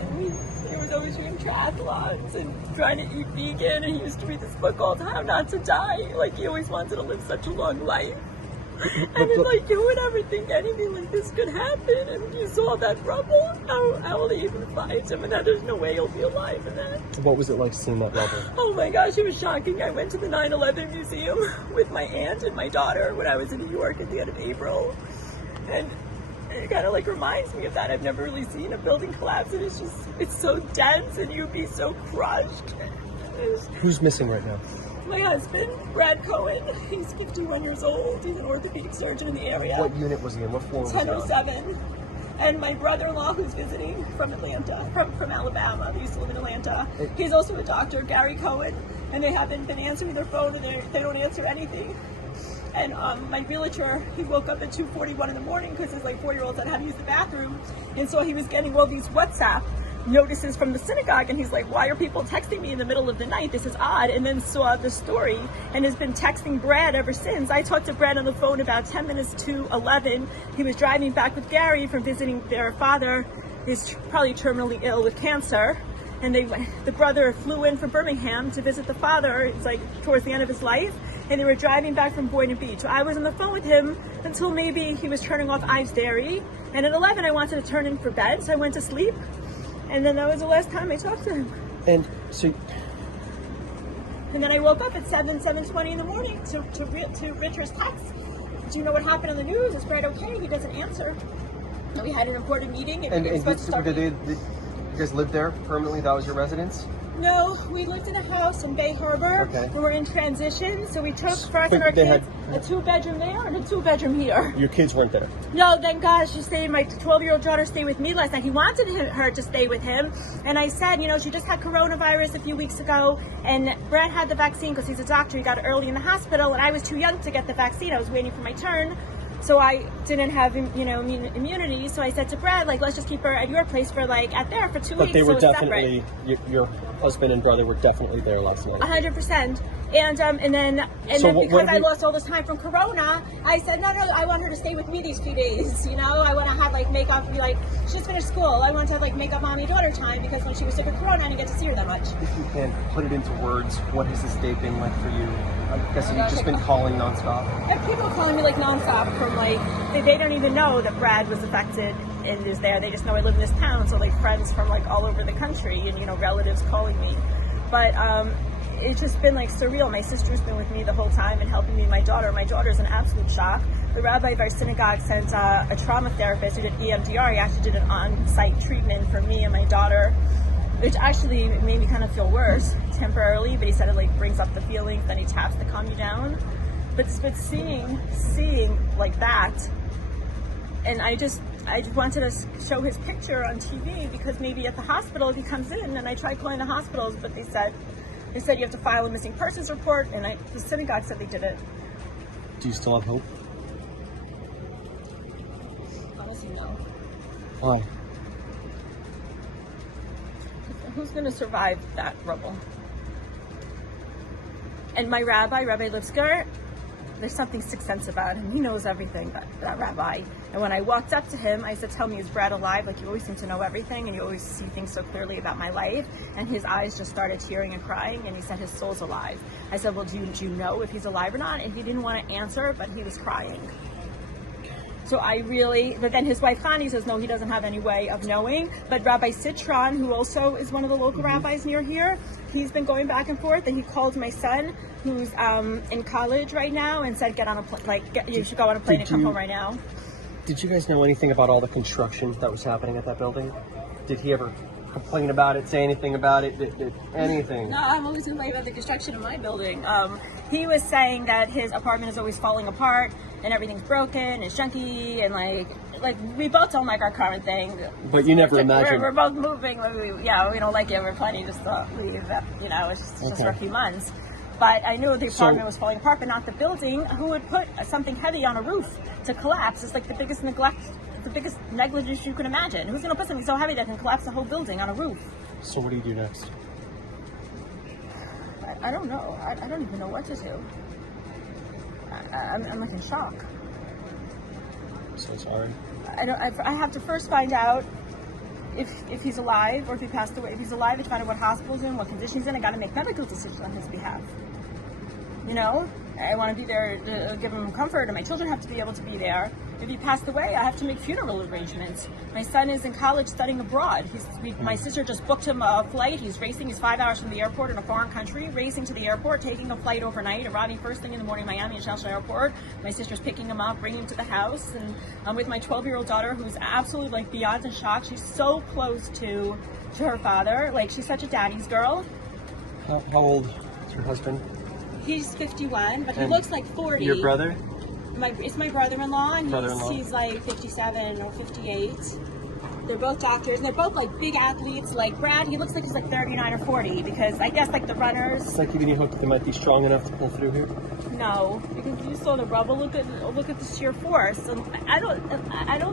He was always doing triathlons and trying to eat vegan, and he used to read this book all the time, Not to Die. Like, he always wanted to live such a long life. And then, like, you would ever think anything like this could happen, and when you saw that rubble, how will they even find him, and that there's no way he'll be alive in that. What was it like seeing that rubble? Oh my gosh, it was shocking. I went to the 9/11 museum with my aunt and my daughter when I was in New York at the end of April, and it kind of like reminds me of that. I've never really seen a building collapse, and it's so dense, and you'd be so crushed. Who's missing right now? My husband, Brad Cohen. He's 51 years old. He's an orthopedic surgeon in the area. What unit was he in? What floor was he on? 1007. And my brother-in-law, who's visiting from Atlanta, from Alabama. They used to live in Atlanta. He's also a doctor, Gary Cohen, and they haven't been answering their phone, and they don't answer anything. And my realtor, he woke up at 2:41 in the morning because his like 4-year-old said how to use the bathroom, and so he was getting all these WhatsApp notices from the synagogue, and he's like, why are people texting me in the middle of the night? This is odd. And then saw the story and has been texting Brad ever since. I talked to Brad on the phone about 10 minutes to 11. He was driving back with Gary from visiting their father, is probably terminally ill with cancer. And the brother flew in from Birmingham to visit the father. It's like towards the end of his life. And they were driving back from Boynton Beach. So I was on the phone with him until maybe he was turning off Ives Dairy. And at 11, I wanted to turn in for bed, so I went to sleep. And then that was the last time I talked to him. And so, and then I woke up at 7:20 in the morning to Richard's text. Do you know what happened on the news? Is Brad okay? He doesn't answer. And we had an important meeting. And did you guys live there permanently? That was your residence? No, we lived in a house in Bay Harbor. Okay. We were in transition, so we took for us and our kids a 2-bedroom there and a 2-bedroom here. Your kids weren't there? No, thank God. She stayed. My 12-year-old daughter stayed with me last night. He wanted her to stay with him, and I said, you know, she just had coronavirus a few weeks ago, and Brad had the vaccine because he's a doctor. He got it early in the hospital, and I was too young to get the vaccine. I was waiting for my turn. So I didn't have, immunity. So I said to Brad, like, let's just keep her at your place for at 2 weeks. But they were so definitely, your husband and brother were definitely there last night. 100%. And then because I lost all this time from Corona, I said, no, I want her to stay with me these few days. I want to have makeup, be like, she's finished school. I want to have makeup mommy daughter time because when she was sick of Corona, I didn't get to see her that much. If you can put it into words, what has this day been like for you? I guess you've just been calling nonstop. Yeah, people calling me nonstop from they don't even know that Brad was affected and is there. They just know I live in this town, so friends from all over the country and relatives calling me. But it's just been surreal. My sister's been with me the whole time and helping me and my daughter. My daughter's in absolute shock. The rabbi of our synagogue sent a trauma therapist who did EMDR. He actually did an on-site treatment for me and my daughter, which actually made me kind of feel worse temporarily, but he said it brings up the feelings, then he taps to calm you down. But seeing like that, and I just wanted to show his picture on TV because maybe at the hospital if he comes in, and I tried calling the hospitals, but they said you have to file a missing persons report, and the synagogue said they did it. Do you still have hope? Honestly, no. Why? Who's going to survive that rubble? And my Rabbi Lipsker, there's something sixth sense about him. He knows everything, that rabbi. And when I walked up to him, I said, tell me, is Brad alive? You always seem to know everything, and you always see things so clearly about my life. And his eyes just started tearing and crying, and he said his soul's alive. I said, well, do you know if he's alive or not? And he didn't want to answer, but he was crying. So but then his wife Connie says, no, he doesn't have any way of knowing. But Rabbi Citron, who also is one of the local rabbis near here, he's been going back and forth, and he called my son, who's in college right now, and said, get on a plane, you should go on a plane and come home right now. Did you guys know anything about all the construction that was happening at that building? Did he ever complain about it, say anything about it, did anything? No, I'm always complaining about the construction of my building. He was saying that his apartment is always falling apart and everything's broken, it's junky, and we both don't like our current thing. But you never imagined. We're both moving. We don't like it. We're planning just to leave. It's just for a few months. But I knew the apartment was falling apart, but not the building. Who would put something heavy on a roof to collapse? It's the biggest neglect, the biggest negligence you can imagine. Who's going to put something so heavy that can collapse the whole building on a roof? So what do you do next? I don't know. I don't even know what to do. I'm in shock. I'm so sorry. I have to first find out if he's alive or if he passed away. If he's alive, I find out what hospital's in, what condition he's in. I got to make medical decisions on his behalf. You know, I want to be there to give him comfort, and my children have to be able to be there. If he passed away, I have to make funeral arrangements. My son is in college studying abroad. My sister just booked him a flight. He's racing. He's 5 hours from the airport in a foreign country, racing to the airport, taking a flight overnight, arriving first thing in the morning, Miami International Airport. My sister's picking him up, bringing him to the house, and I'm with my 12-year-old daughter, who's absolutely like beyond in shock. She's so close to her father. Like, she's such a daddy's girl. How old is your husband? He's 51, but he And looks like 40. Your brother? It's my brother-in-law, and Brother-in-law. he's like 57 or 58. They're both doctors, and they're both like big athletes. Like Brad, he looks like he's like 39 or 40, because I guess like the runners. It's like even you hope they might be strong enough to pull through here. No, because you saw the rubble. Look at the sheer force. And I don't